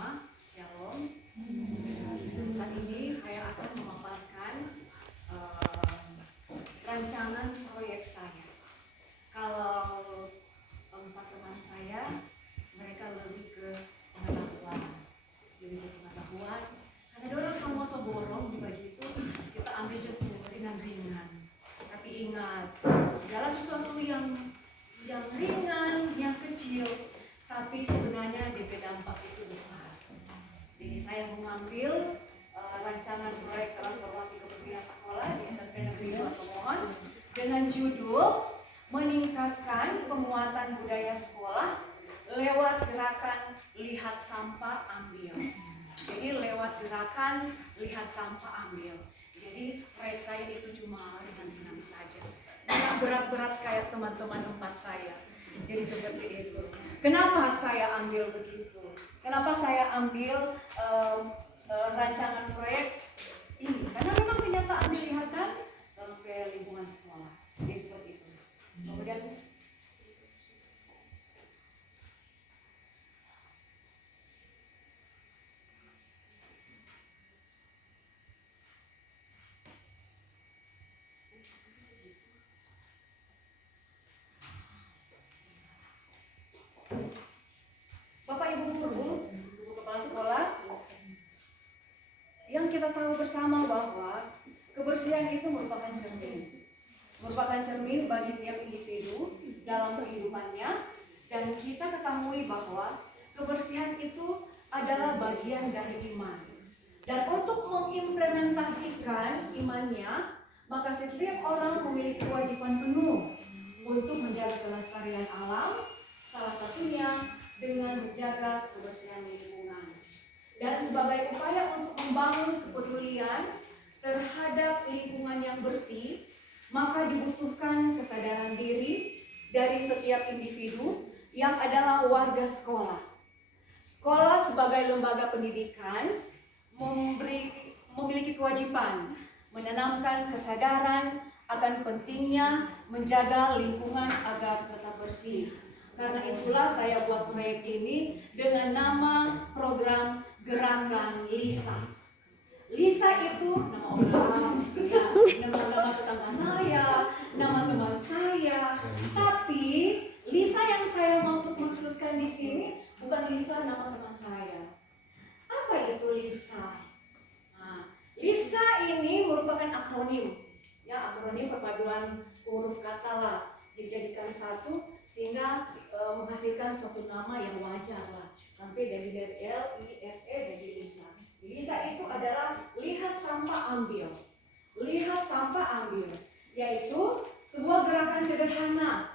semua, Shalom. Saat ini saya akan memaparkan rancangan proyek saya. Kalau empat teman saya, mereka lebih ke pengetahuan. Karena dorang semua borong begitu, kita ambil jatuh dengan ringan. Tapi ingat, segala sesuatu yang ringan, yang kecil, tapi sebenarnya DP dampak itu besar. Jadi saya mengambil rancangan proyek transformasi kepemimpinan sekolah di SMP Negeri 2 Tomohon dengan judul meningkatkan penguatan budaya sekolah lewat gerakan lihat sampah ambil. Jadi lewat gerakan lihat sampah ambil. Jadi proyek saya itu cuma ringan-ringan saja. Tidak berat-berat kayak teman-teman tempat saya. Jadi seperti itu. Kenapa saya ambil begitu? Kenapa saya ambil rancangan proyek ini? Karena memang kenyataan dilihat kan ke lingkungan sekolah. Jadi seperti itu. Kemudian Bapak Ibu guru, Ibu Kepala Sekolah, yang kita tahu bersama bahwa kebersihan itu merupakan cermin bagi tiap individu dalam kehidupannya, dan kita ketahui bahwa kebersihan itu adalah bagian dari iman. Dan untuk mengimplementasikan imannya, maka setiap orang memiliki kewajiban penuh untuk menjaga kelestarian alam, salah satunya dengan menjaga kebersihan lingkungan. Dan sebagai upaya untuk membangun kepedulian terhadap lingkungan yang bersih, maka dibutuhkan kesadaran diri dari setiap individu yang adalah warga sekolah. Sekolah sebagai lembaga pendidikan memiliki kewajiban menanamkan kesadaran akan pentingnya menjaga lingkungan agar tetap bersih. Karena itulah saya buat proyek ini dengan nama program Gerakan Lisa. Lisa itu nama orang, ya, nama tetangga saya, nama teman saya. Tapi Lisa yang saya mau maksudkan di sini bukan Lisa nama teman saya. Apa itu Lisa? Nah, Lisa ini merupakan akronim, ya, akronim perpaduan huruf kata lah dijadikan satu sehingga menghasilkan suatu nama yang wajar lah, sampai dari L, I, S, E jadi Lisa. Lisa itu adalah lihat sampah ambil. Lihat sampah ambil, yaitu sebuah gerakan sederhana,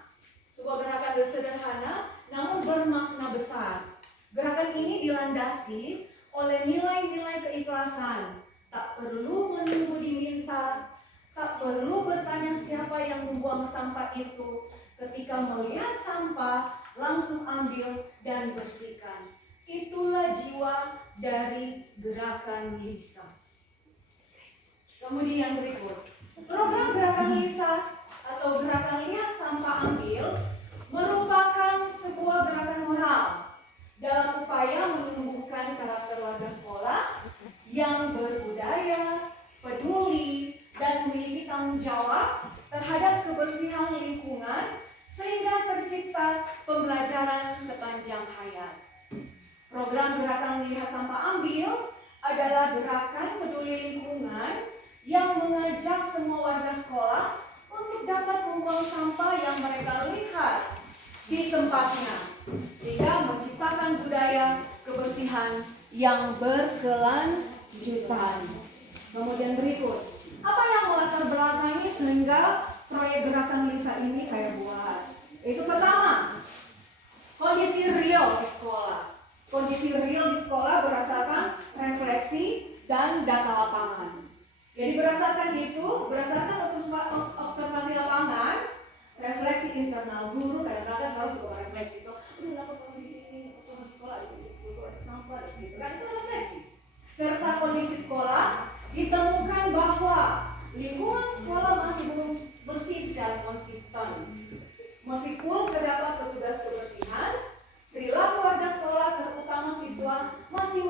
namun bermakna besar. Gerakan ini dilandasi oleh nilai-nilai keikhlasan. Tak perlu menunggu diminta, tak perlu bertanya siapa yang membuang sampah itu. Ketika melihat sampah, langsung ambil dan bersihkan. Itulah jiwa dari gerakan Lisa. Kemudian yang berikut, program gerakan Lisa atau gerakan lihat sampah ambil merupakan sebuah gerakan moral dalam upaya menumbuhkan karakter warga sekolah yang berbudaya, peduli, dan memiliki tanggung jawab terhadap kebersihan lingkungan sehingga tercipta pembelajaran sepanjang hayat. Program gerakan lihat sampah ambil adalah gerakan peduli lingkungan yang mengajak semua warga sekolah untuk dapat membuang sampah yang mereka lihat di tempatnya, sehingga menciptakan budaya kebersihan yang berkelanjutan. Kemudian berikut, apa yang melatar belakangi sehingga proyek gerakan Lisa ini saya buat? Itu pertama, kondisi real di sekolah. Kondisi real di sekolah berdasarkan refleksi dan data lapangan. Jadi berdasarkan observasi lapangan, refleksi internal guru kadang-kadang harus suka refleksi itu. Kenapa kondisi ini di sekolah itu sampah gitu kan, itu refleksi. Serta kondisi sekolah ditemukan bahwa lingkungan sekolah masih belum bersih secara konsisten. Meskipun terdapat petugas kebersihan, perilaku warga sekolah terutama siswa masih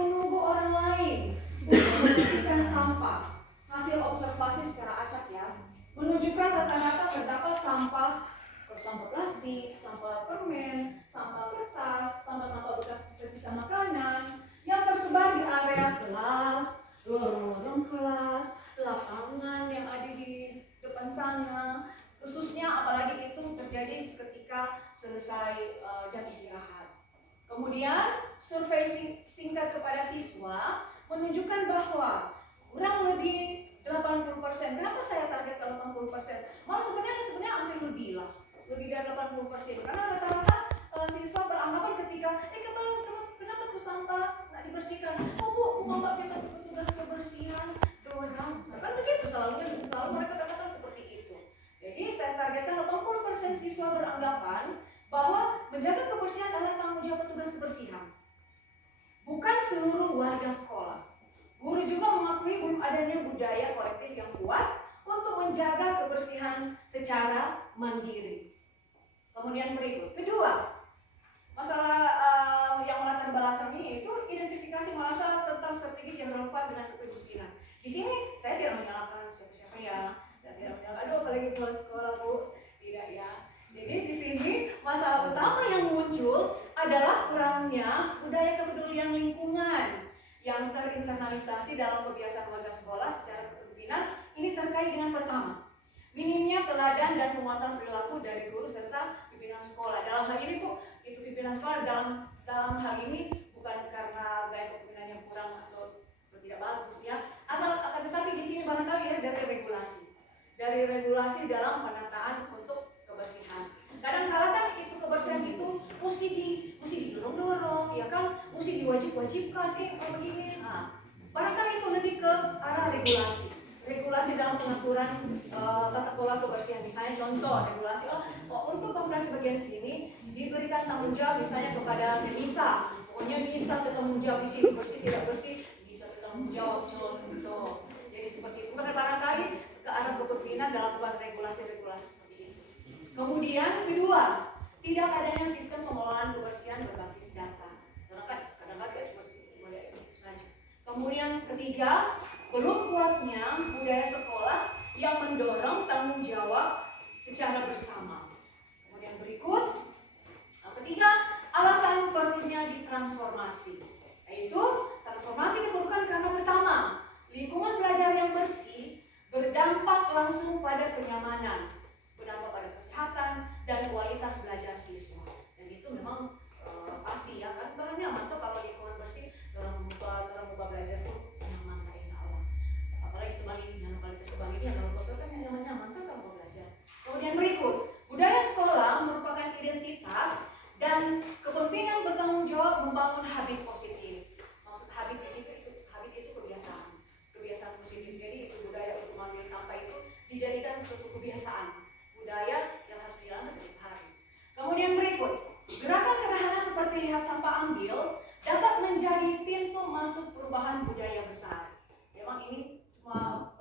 sampah plastik, sampah permen, sampah kertas, sampah-sampah bekas sisa makanan yang tersebar di area kelas, lorong-lorong kelas, lapangan yang ada di depan sana, khususnya apalagi itu terjadi ketika selesai jam istirahat. Kemudian survei singkat kepada siswa menunjukkan bahwa kurang lebih 80%. Kenapa saya target ke 80%? Malah sebenarnya hampir lebih lah, lebih dari 80%. Karena rata-rata siswa beranggapan ketika kenapa tuh sampah nggak dibersihkan? Oh bu, mau kita petugas kebersihan doang. Kan begitu selalu mereka katakan seperti itu. Jadi saya targetkan 80% siswa beranggapan bahwa menjaga kebersihan adalah tanggung jawab petugas kebersihan, bukan seluruh warga sekolah. Guru juga mengakui belum adanya budaya kolektif yang kuat untuk menjaga kebersihan secara mandiri. Kemudian berikut, kedua, masalah yang melatar belakangi itu identifikasi masalah tentang strategis yang relevan dengan kepemimpinan. Di sini saya tidak menyalahkan siapa-siapa ya, saya tidak menyalahkan, aduh apalagi kalau sekolah bu, tidak ya. Jadi di sini masalah utama yang muncul adalah kurangnya budaya kepedulian lingkungan yang terinternalisasi dalam kebiasaan warga sekolah secara kepemimpinan. Ini terkait dengan pertama, minimnya teladan dan penguatan perilaku dari guru serta pimpinan sekolah. Dalam hal ini bu, itu pimpinan sekolah dalam hal ini bukan karena gaya kepemimpinan yang kurang atau tidak bagus ya, akan tetapi di sini barangkali ya dari regulasi dalam penataan untuk kebersihan. Kadang-kala kan itu kebersihan itu mesti didorong-dorong, ya kan, mesti diwajib-wajibkan begini. Nah, barangkali itu lebih ke arah regulasi dalam pengaturan tata kelola kebersihan. Misalnya contoh regulasi, untuk kompleks bagian sini diberikan tanggung jawab misalnya kepada Denisa, pokoknya bisa bertanggung jawab di sini, bersih tidak bersih bisa bertanggung jawab contoh. Jadi seperti itu, barangkali ke arah kepemimpinan dalam membuat regulasi-regulasi seperti itu. Kemudian kedua, tidak adanya sistem pengelolaan kebersihan berbasis data. Karena kan kadang-kadang ya cuma itu saja. Kemudian ketiga, belum kuatnya budaya sekolah yang mendorong tanggung jawab secara bersama. Kemudian berikut, ketiga, alasan perlunya ditransformasi. Yaitu transformasi diperlukan karena pertama, lingkungan belajar yang bersih berdampak langsung pada kenyamanan, berdampak pada kesehatan dan kualitas belajar siswa. Dan itu memang pasti ya kan, karena nyaman tuh kalau lingkungan bersih, dalam mengubah belajar itu nyaman, enak lah. Apalagi sebaliknya kalau kotor kan nyaman tuh kalau mau belajar. Kemudian berikut, budaya sekolah merupakan identitas dan kepemimpinan bertanggung jawab membangun habit positif. Maksud habit di situ itu kebiasaan positif. Jadi itu budaya untuk mengambil sampah itu dijadikan suatu kebiasaan, budaya yang harus dilakukan setiap hari. Kemudian berikut, gerakan sederhana seperti lihat sampah ambil dapat menjadi pintu masuk perubahan budaya besar. Memang ini cuma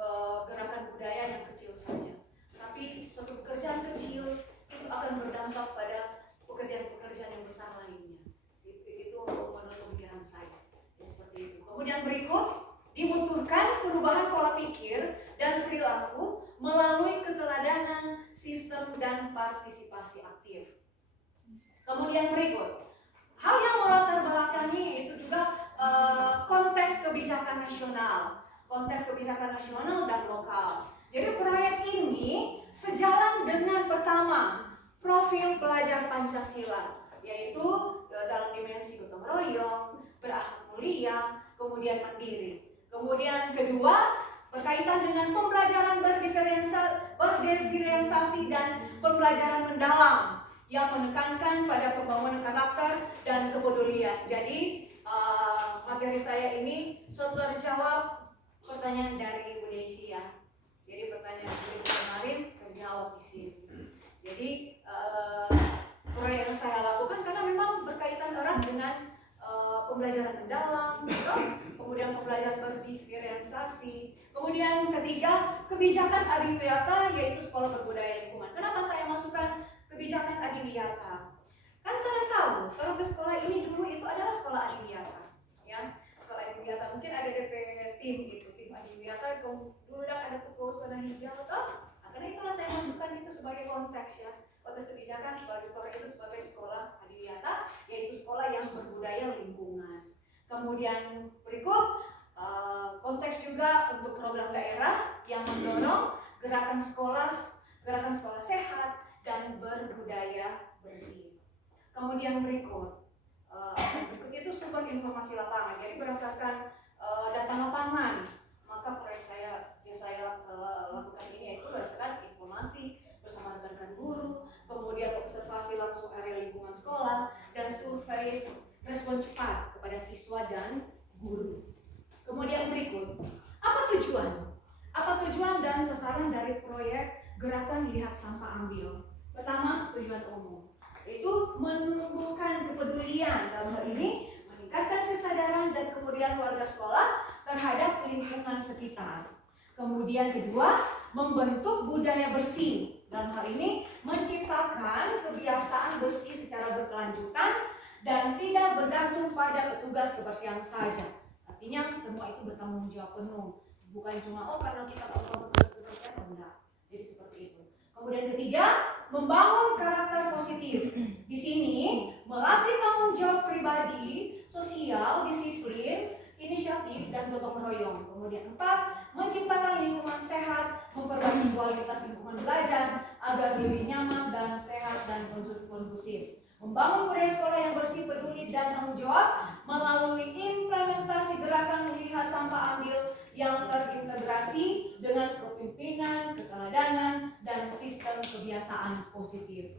gerakan budaya yang kecil saja, tapi suatu pekerjaan kecil itu akan berdampak pada pekerjaan-pekerjaan yang besar lainnya. Itu menurut pemikiran saya. Ya, seperti itu. Kemudian berikut, dibutuhkan perubahan pola pikir dan perilaku melalui keteladanan, sistem, dan partisipasi aktif. Kemudian berikut, hal yang melatar belakangi itu juga konteks kebijakan nasional dan lokal. Jadi proyek ini sejalan dengan pertama, profil pelajar Pancasila, yaitu dalam dimensi gotong royong, berakhlak mulia, kemudian mandiri. Kemudian kedua, berkaitan dengan pembelajaran berdiferensiasi dan pembelajaran mendalam yang menekankan pada pembangunan karakter dan kepedulian. Jadi materi saya ini terjawab pertanyaan dari Bu Desi ya. Jadi pertanyaan Bu Desi kemarin terjawab di sini. Jadi proyek yang saya lakukan karena memang berkaitan erat dengan pembelajaran mendalam, kemudian pembelajaran berdiferensiasi. Kemudian ketiga, kebijakan adiwiyata yaitu sekolah berbudaya lingkungan. Kenapa saya masukkan kebijakan adiwiyata? Kan kalian tahu, kalau ke sekolah ini dulu itu adalah sekolah adiwiyata, ya. Sekolah adiwiyata mungkin ada DP tim gitu, tim adiwiyata. Dulu ada tugas warna hijau, karena itulah saya masukkan itu sebagai konteks ya. Konteks kebijakan sebagai itu sebagai sekolah adiwiyata, yaitu sekolah yang berbudaya lingkungan. Kemudian berikut konteks juga untuk program daerah yang mendorong gerakan sekolah sehat dan berbudaya bersih. Kemudian berikut itu sumber informasi lapangan. Jadi berdasarkan data lapangan, maka proyek yang saya lakukan ini yaitu berdasarkan informasi bersama rekan guru, kemudian observasi langsung area lingkungan sekolah, dan survei respon cepat kepada siswa dan guru. Kemudian berikut, apa tujuan dan sasaran dari proyek gerakan lihat sampah ambil? Pertama, tujuan umum, yaitu menumbuhkan kepedulian, dalam hal ini meningkatkan kesadaran dan kemudian warga sekolah terhadap lingkungan sekitar. Kemudian kedua, membentuk budaya bersih, dalam hal ini menciptakan kebiasaan bersih secara berkelanjutan dan tidak bergantung pada petugas kebersihan saja. Artinya semua itu bertanggung jawab penuh, bukan cuma karena kita tahu petugas kebersihan, enggak. Jadi seperti itu. Kemudian ketiga, membangun karakter positif. Di sini melatih tanggung jawab pribadi, sosial, disiplin, inisiatif, dan gotong royong. Kemudian empat, menciptakan lingkungan sehat, memperbaiki kualitas lingkungan belajar agar lebih nyaman dan sehat dan kondusif. Membangun budaya sekolah yang bersih, peduli, dan tanggung jawab melalui implementasi gerakan lihat sampah ambil yang terintegrasi dengan kepemimpinan, keteladanan, dan sistem kebiasaan positif.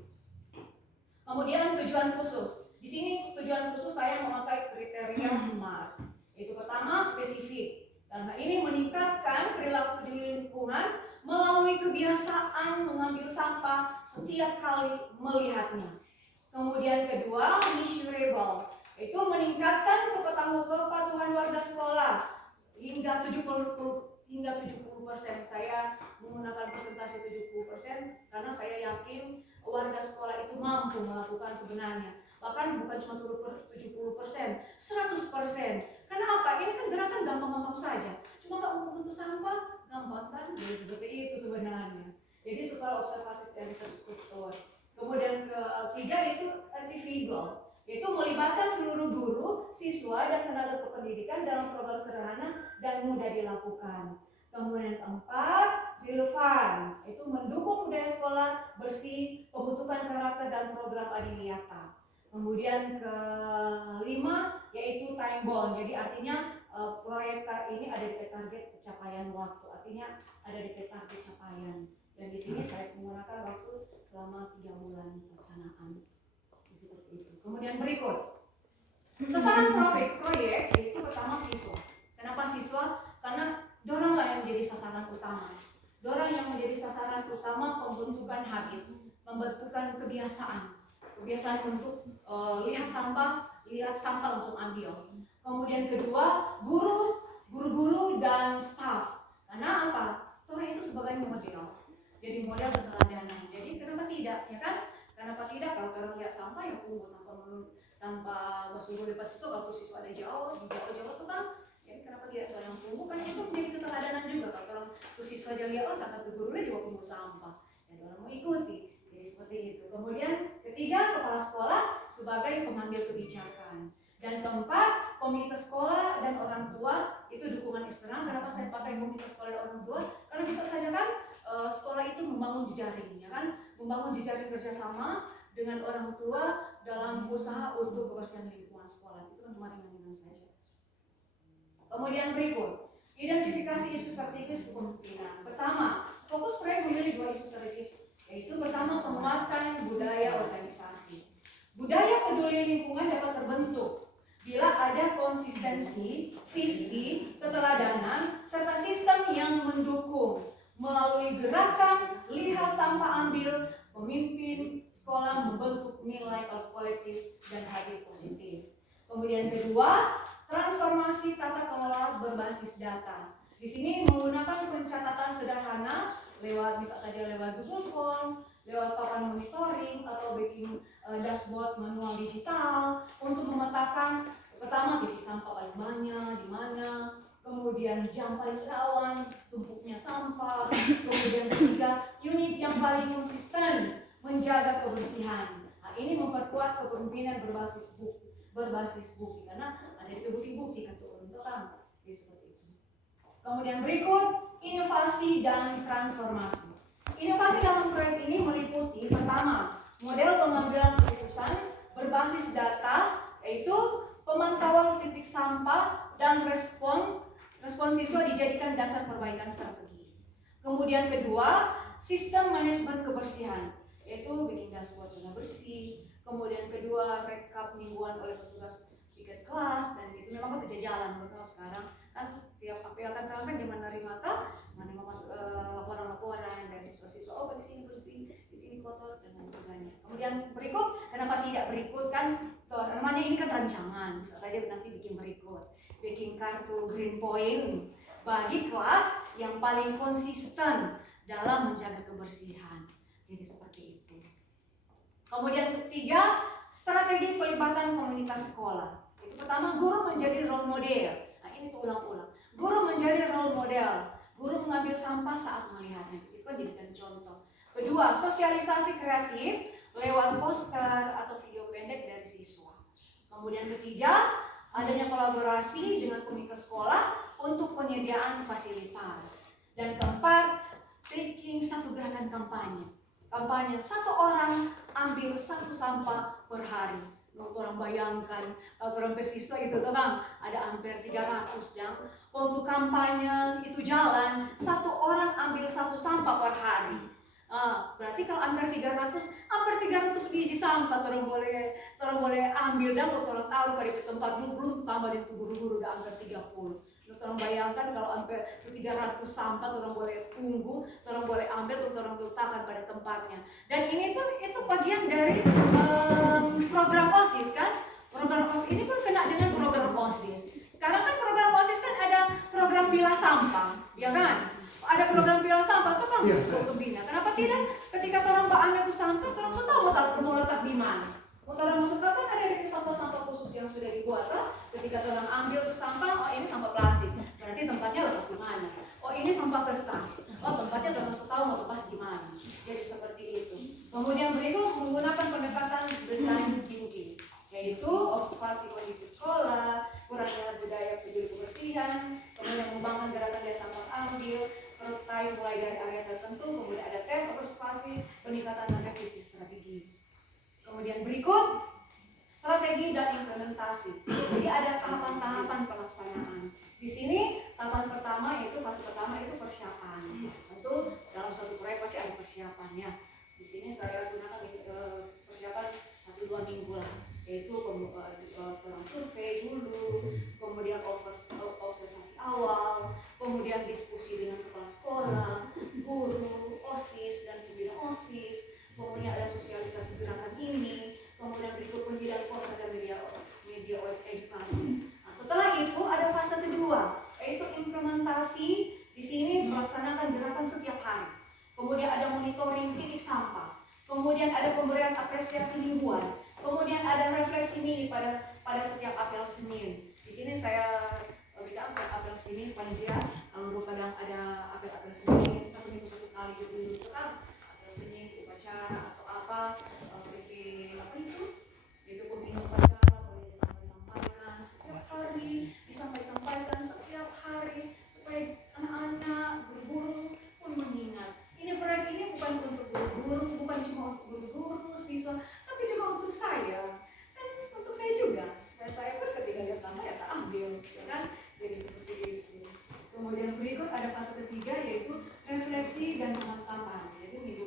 Kemudian tujuan khusus. Di sini tujuan khusus saya memakai kriteria SMART. Yaitu pertama, spesifik. Dan ini meningkatkan perilaku peduli lingkungan melalui kebiasaan mengambil sampah setiap kali melihatnya. Kemudian kedua, measurable, yaitu meningkatkan kepatuhan warga sekolah hingga 70%. Saya menggunakan persentase 70% karena saya yakin warga sekolah itu mampu melakukan sebenarnya. Bahkan bukan cuma 70%, 100%. Karena apa? Ini kan gerakan gampang-gampang saja. Cuma kalau untuk sampah, gampang kan? Jadi seperti itu sebenarnya. Jadi sesuai observasi dari terstruktur. Kemudian ketiga itu achievable, yaitu melibatkan seluruh guru, siswa, dan tenaga kependidikan dalam program sederhana dan mudah dilakukan. Kemudian keempat, relevan, yaitu mendukung budaya sekolah bersih, pembentukan karakter dan program adiwiyata. Kemudian kelima, yaitu time bound, jadi artinya proyek ini ada di target pencapaian waktu, artinya ada di target capaian. Dan di sini saya menggunakan waktu selama 3 bulan pelaksanaan. Seperti itu. Kemudian berikut, sasaran proyek yaitu pertama siswa. Kenapa siswa? Karena doranglah yang menjadi sasaran utama. Dorang yang menjadi sasaran utama pembentukan habit, membentukan kebiasaan untuk lihat sampah langsung ambil. Kemudian kedua, guru-guru dan staf. Karena apa? Orang itu sebagai model. Jadi model keteladanan. Jadi kenapa tidak, ya kan? Kenapa tidak kalau orang lihat sampah ya tanpa basuh lepas siswa, kalau siswa ada jauh tuh kan. Jadi kenapa tidak kalau yang pungut kan itu menjadi keteladanan juga. Kalau orang tuh siswa aja lihat satu gurunya juga pungut sampah. Jadi orang mau ikuti. Jadi seperti itu. Kemudian ketiga, kepala sekolah sebagai pengambil kebijakan. Dan keempat, komite sekolah dan orang tua itu dukungan eksternal. Kenapa saya pakai komite sekolah dan orang tua? Karena bisa saja kan sekolah itu membangun jejaring, ya kan? Membangun jejaring kerjasama dengan orang tua dalam usaha untuk kebersihan lingkungan sekolah. Itu kan cuma ringan-ringan saja. Kemudian berikut, identifikasi isu strategis kepemimpinan. Pertama, fokus proyek memilih 2 isu strategis, yaitu pertama penguatan budaya organisasi. Budaya peduli lingkungan dapat terbentuk bila ada konsistensi, visi, keteladanan, serta sistem yang mendukung melalui gerakan lihat sampah ambil, pemimpin sekolah membentuk nilai kolektif dan habit positif. Kemudian kedua, transformasi tata kelola berbasis data. Di sini menggunakan pencatatan sederhana bisa saja lewat Google Form, lewat papan monitoring atau bikin dashboard manual digital untuk memetakan pertama titik sampah paling banyak di mana, kemudian jam paling rawan tumpuknya sampah, kemudian ketiga unit yang paling konsisten menjaga kebersihan. Nah, ini memperkuat kepemimpinan berbasis bukti karena ada bukti-bukti keturun kan, seperti itu. Kemudian berikut inovasi dan transformasi. Inovasi dalam proyek ini meliputi pertama, model pengambilan keputusan berbasis data, yaitu pemantauan titik sampah dan respon siswa dijadikan dasar perbaikan strategi. Kemudian kedua, sistem manajemen kebersihan, yaitu bikin dashboard zona bersih. Kemudian kedua, rekap mingguan oleh petugas tiket kelas, dan itu memang kerja jalan. Kalau sekarang kan tiap APL kan sekarang kan zaman dari mata mana masuk laporan-laporan dari siswa-siswa, oh di sini bersih, di sini kotor dan lain sebagainya. Kemudian berikut, kenapa tidak berikut kan? Namanya ini kan rancangan, bisa saja nanti bikin berikut, bikin kartu green point bagi kelas yang paling konsisten dalam menjaga kebersihan. Jadi seperti itu. Kemudian ketiga, strategi pelibatan komunitas sekolah. Itu pertama, guru menjadi role model. Nah ini tuh ulang-ulang. Guru menjadi role model. Guru mengambil sampah saat melihatnya. Itu kan jadikan contoh. Kedua, sosialisasi kreatif lewat poster atau video pendek dari siswa. Kemudian ketiga, adanya kolaborasi dengan komite sekolah untuk penyediaan fasilitas. Dan keempat, bikin satu gerakan kampanye. Kampanye satu orang ambil satu sampah per hari. Orang bayangkan orang siswa itu tuh bang, ada hampir 300 yang untuk kampanye itu jalan, satu orang ambil satu sampah per hari. Berarti kalau hampir 300 biji sampah orang boleh ambil dan orang tahu pada tempat belum tambah itu guru-guru udah hampir 30. Orang bayangkan kalau hampir 300 sampah orang boleh tunggu, orang boleh ambil, orang letakkan pada tempatnya. Dan ini pun itu bagian dari program OSIS kan? Program OSIS ini pun kena dengan program OSIS. Sekarang kan program OSIS kan ada program pilah sampah, ya kan? Ada program pilah sampah itu kan untuk bina. Kenapa tidak? Ketika orang bahannya itu sampah, orang sudah tahu mau letak di mana. Orang masuk kan ada sampah-sampah khusus yang sudah dibuat kan? Ketika orang ambil ke sampah, oh ini sampah plastik, berarti tempatnya lepas di mana? Oh ini sampah kertas, oh tempatnya orang sudah tahu mau lepas di mana. Jadi seperti itu. Kemudian berikut menggunakan pendekatan design thinking, yaitu observasi kondisi sekolah, kurangnya budaya peduli kebersihan, kemudian membangun gerakan desa sampah ambil, prototipe mulai dari area tertentu, kemudian ada tes observasi, peningkatan dan revisi strategi. Kemudian berikut strategi dan implementasi. Jadi ada tahapan-tahapan pelaksanaan. Di sini tahapan pertama yaitu fase pertama itu persiapan. Tentu dalam satu proyek pasti ada persiapannya. Di sini saya gunakan persiapan 1-2 minggu lah, yaitu survei dulu, kemudian observasi awal, kemudian diskusi dengan kepala sekolah, guru, OSIS dan pembina OSIS. Kemudian ada sosialisasi gerakan ini, kemudian berikut penyediaan poster dan media edukasi. Nah, setelah itu ada fase kedua, yaitu implementasi. Di sini melaksanakan gerakan setiap hari. Kemudian ada monitoring titik sampah. Kemudian ada pemberian apresiasi mingguan. Kemudian ada refleksi mini pada setiap apel Senin. Di sini saya berikan apel Senin panitia. Kalau kadang ada apel Senin, satu minggu satu kali dulu itu kan. Senin upacara atau apa, bikin apa itu pembina upacara boleh disampaikan setiap hari, disampaikan setiap hari supaya anak-anak guru-guru pun mengingat. Ini proyek ini bukan untuk guru-guru, bukan cuma untuk guru-guru, siswa, tapi juga untuk saya dan untuk saya juga. Supaya saya pun ketika dia sama ya saya ambil, ya kan? Jadi seperti itu. Kemudian berikut ada fase ketiga yaitu refleksi dan penetapan. Jadi minggu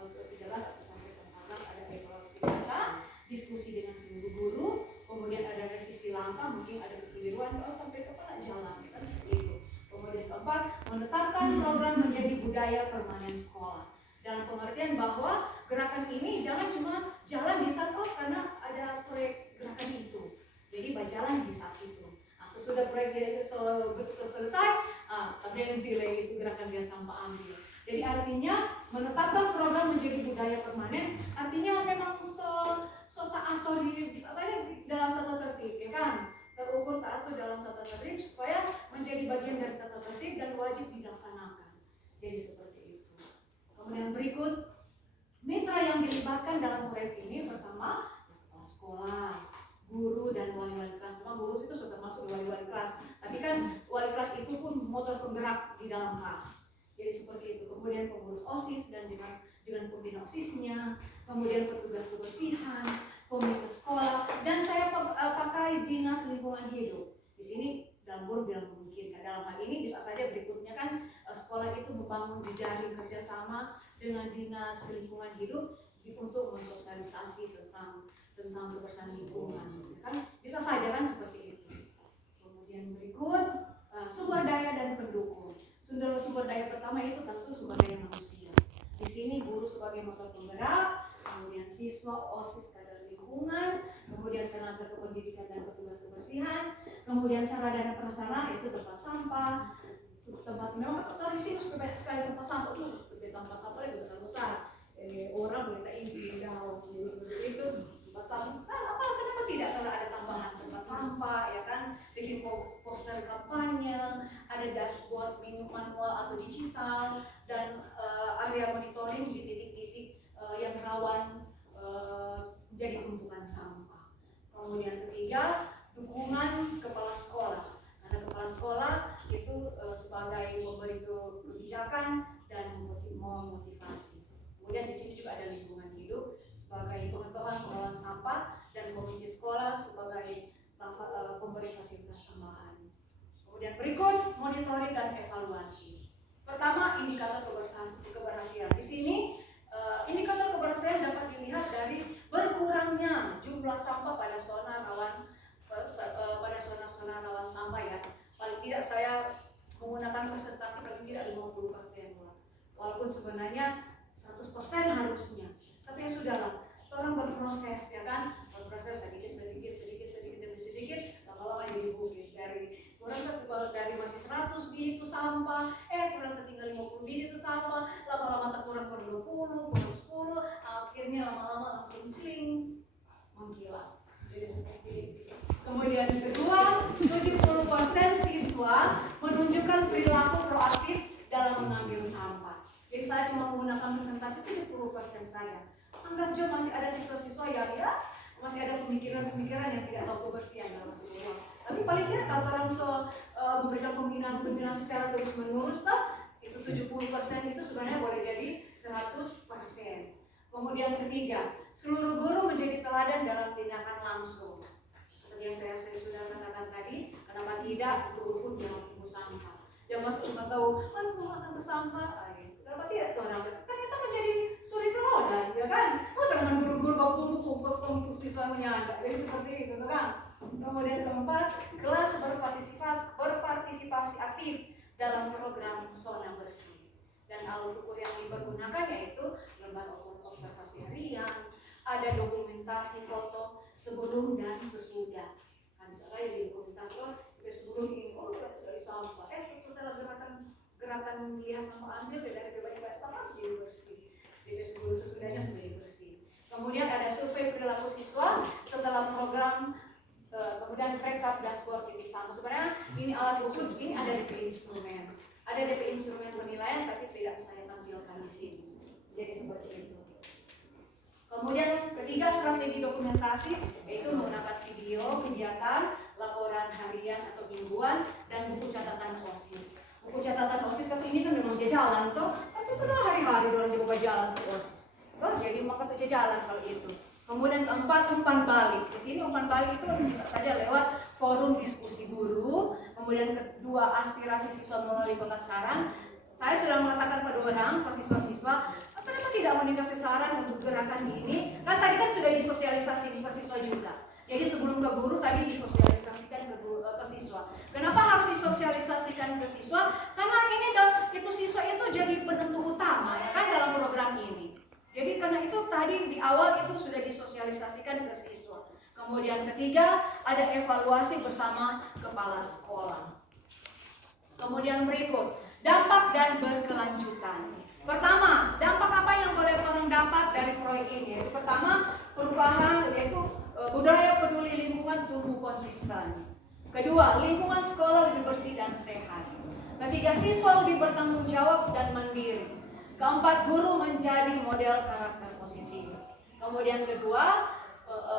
ke-13 atau sampai ke-14 ada evaluasi data, diskusi dengan seluruh guru, kemudian ada revisi langkah, mungkin ada kekeliruan, sampai kapan jalan, kan seperti itu. Kemudian keempat, menetapkan program menjadi budaya permanen sekolah. Dalam pengertian bahwa gerakan ini jangan cuma jalan di saat karena ada proyek gerakan itu. Jadi berjalan di saat itu. Nah, sesudah proyek selesai, ada yang delay itu gerakan dia sampah ambil. Jadi artinya menetapkan program menjadi budaya permanen, artinya memang taat bisa saja dalam tata tertib, ya kan? Terukur taat dalam tata tertib supaya menjadi bagian dari tata tertib dan wajib dilaksanakan. Jadi seperti itu. Kemudian berikut mitra yang guru dan wali-wali kelas. Memang guru itu sudah masuk wali-wali kelas, tapi kan wali kelas itu pun motor penggerak di dalam kelas. Jadi seperti itu. Kemudian pengurus OSIS dan dengan pembina OSISnya, kemudian petugas kebersihan, komite sekolah, dan saya pakai dinas lingkungan hidup. Di sini dalam guru bilang memungkinkan. Dalam hal ini bisa saja berikutnya kan sekolah itu membangun jejaring kerjasama dengan dinas lingkungan hidup untuk mensosialisasi tentang kebersihan lingkungan. Kan bisa saja kan seperti itu. Kemudian berikut sumber daya dan pendukung. Sumber daya pertama itu tentu sumber daya manusia. Di sini guru sebagai motor penggerak, kemudian siswa, OSIS, kader lingkungan, kemudian tenaga kependidikan dan petugas kebersihan, kemudian sarana dan prasarana itu tempat sampah, tempat memang di sini sudah banyak sekali tempat sampah tuh, tempat sampah itu besar-besar. Orang minta isi daun, jadi seperti itu. Tempat sampah, kenapa tidak kalau ada tambahan tempat sampah, ya kan? Bikin poster kampanye, ada dashboard manual atau digital, dan area monitoring di titik-titik yang rawan menjadi tumpukan sampah. Kemudian ketiga, dukungan kepala sekolah. Karena kepala sekolah itu sebagai pemberi kebijakan dan memotivasi. Kemudian di sini juga ada lingkungan hidup sebagai pengetahuan pengelolaan sampah dan komite sekolah sebagai pemberi fasilitas tambahan. Kemudian berikut monitoring dan evaluasi. Pertama, indikator keberhasilan. Di sini indikator keberhasilan dapat dilihat dari berkurangnya jumlah sampah pada zona rawan sampah ya. Paling tidak saya menggunakan presentasi paling tidak 50%. Walaupun sebenarnya 100% harusnya. Tapi ya sudahlah, orang berproses ya kan, berproses sedikit demi sedikit, lama-lama jadi bukit. Dari masih 100 biji itu sampah, kurang tertinggal 50 biji itu sampah, lama-lama terkurang per 20, per 10, akhirnya lama-lama langsung celing, menghilang. Jadi seperti itu. Kemudian kedua, 70% siswa menunjukkan perilaku proaktif dalam mengambil sampah. Jadi saya cuma menggunakan presentasi 70% saja. Anggap Jo masih ada siswa-siswa yang ya masih ada pemikiran-pemikiran yang tidak tahu kebersihan dalam masuk ruang. Tapi paling tidak kalau orang memberikan pembinaan secara terus-menerus, itu 70% itu sebenarnya boleh jadi 100%. Kemudian ketiga, seluruh guru menjadi teladan dalam tindakan langsung. Seperti yang saya sudah katakan tadi, kenapa tidak guru pun jangan ibu sampah. Jangan cuma tahu, pembuatan sampah, kenapa tidak tuh anak? Kan kita menjadi suri teladan, ya kan? Masa dengan guru-guru bawa buku siswanya ada, jadi seperti itu, kan? Kemudian keempat, kelas berpartisipasi aktif dalam program zona bersih. Dan alat ukur yang dipergunakan yaitu lembar observasi harian, ada dokumentasi foto sebelum dan sesudah. Kan misalnya di dokumentasi sebelum ini dari sampah, setelah gerakan lihat sampah ambil dari banyak sampah sudah bersih. Jadi sebelum sesudahnya sudah bersih. Kemudian ada survei perilaku siswa setelah program. Kemudian rekap dashboard titik sama. Sebenarnya ini alat ukur, ini ada DP instrumen. Ada DP instrumen penilaian tapi tidak saya tampilkan di sini. Jadi seperti itu. Kemudian ketiga, strategi dokumentasi yaitu menggunakan video, kegiatan, laporan harian atau mingguan, dan buku catatan OSIS. Buku catatan OSIS waktu ini kan memang jalan toh, tapi pernah hari-hari orang coba jalan ke OSIS. Jadi maka itu jalan kalau itu. Kemudian keempat, umpan balik. Di sini umpan balik itu bisa saja lewat forum diskusi guru. Kemudian kedua, aspirasi siswa melalui kotak saran. Saya sudah mengatakan pada orang, siswa-siswa, kenapa tidak mau dikasih saran untuk gerakan ini? Kan tadi kan sudah disosialisasi di siswa juga. Jadi sebelum ke guru tadi disosialisasikan ke siswa. Kenapa harus disosialisasikan ke siswa? Karena ini itu siswa itu jadi penentu utama ya kan dalam program ini. Jadi karena itu tadi di awal itu sudah disosialisasikan ke siswa. Kemudian ketiga, ada evaluasi bersama kepala sekolah. Kemudian berikut, dampak dan berkelanjutan. Pertama, dampak apa yang boleh orang dapat dari proyek ini? Yaitu pertama, perubahan yaitu budaya peduli lingkungan tumbuh konsisten. Kedua, lingkungan sekolah lebih bersih dan sehat. Ketiga, siswa lebih bertanggung jawab dan mandiri. Keempat, guru menjadi model karakter positif. Kemudian kedua,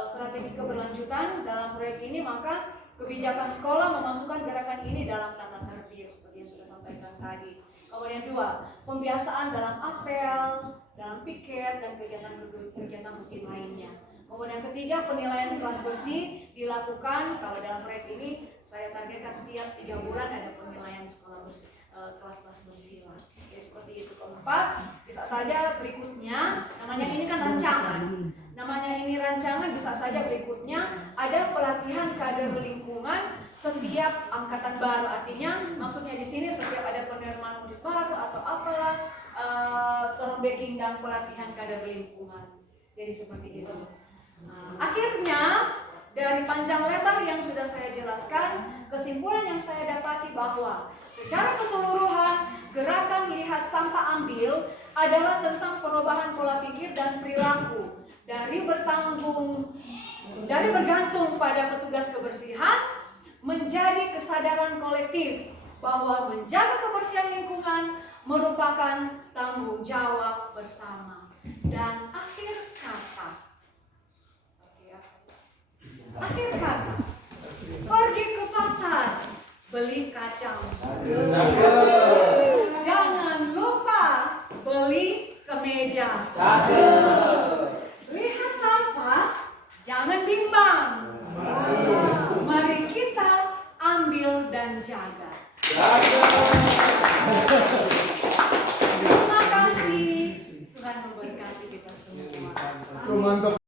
strategi keberlanjutan dalam proyek ini, maka kebijakan sekolah memasukkan gerakan ini dalam tata tertib seperti yang sudah sampaikan tadi. Kemudian 2, pembiasaan dalam apel, dalam piket dan kegiatan rutin lainnya. Kemudian ketiga, penilaian kelas bersih dilakukan. Kalau dalam proyek ini saya targetkan tiap 3 bulan ada penilaian sekolah bersih, kelas-kelas bersih lah. Jadi seperti itu. Keempat, bisa saja berikutnya, namanya ini kan rancangan. Namanya ini rancangan, bisa saja berikutnya ada pelatihan kader lingkungan setiap angkatan baru. Artinya maksudnya di sini setiap ada penerimaan murid baru atau apalah, groundbreaking dan pelatihan kader lingkungan. Jadi seperti itu. Akhirnya dari panjang lebar yang sudah saya jelaskan, kesimpulan yang saya dapati bahwa secara keseluruhan gerakan lihat sampah ambil adalah tentang perubahan pola pikir dan perilaku dari bergantung pada petugas kebersihan menjadi kesadaran kolektif bahwa menjaga kebersihan lingkungan merupakan tanggung jawab bersama. Dan akhir kata, pergi ke pasar, beli kacang. Jangan lupa beli kemeja. Lihat sampah, jangan bimbang. Mari kita ambil dan jaga.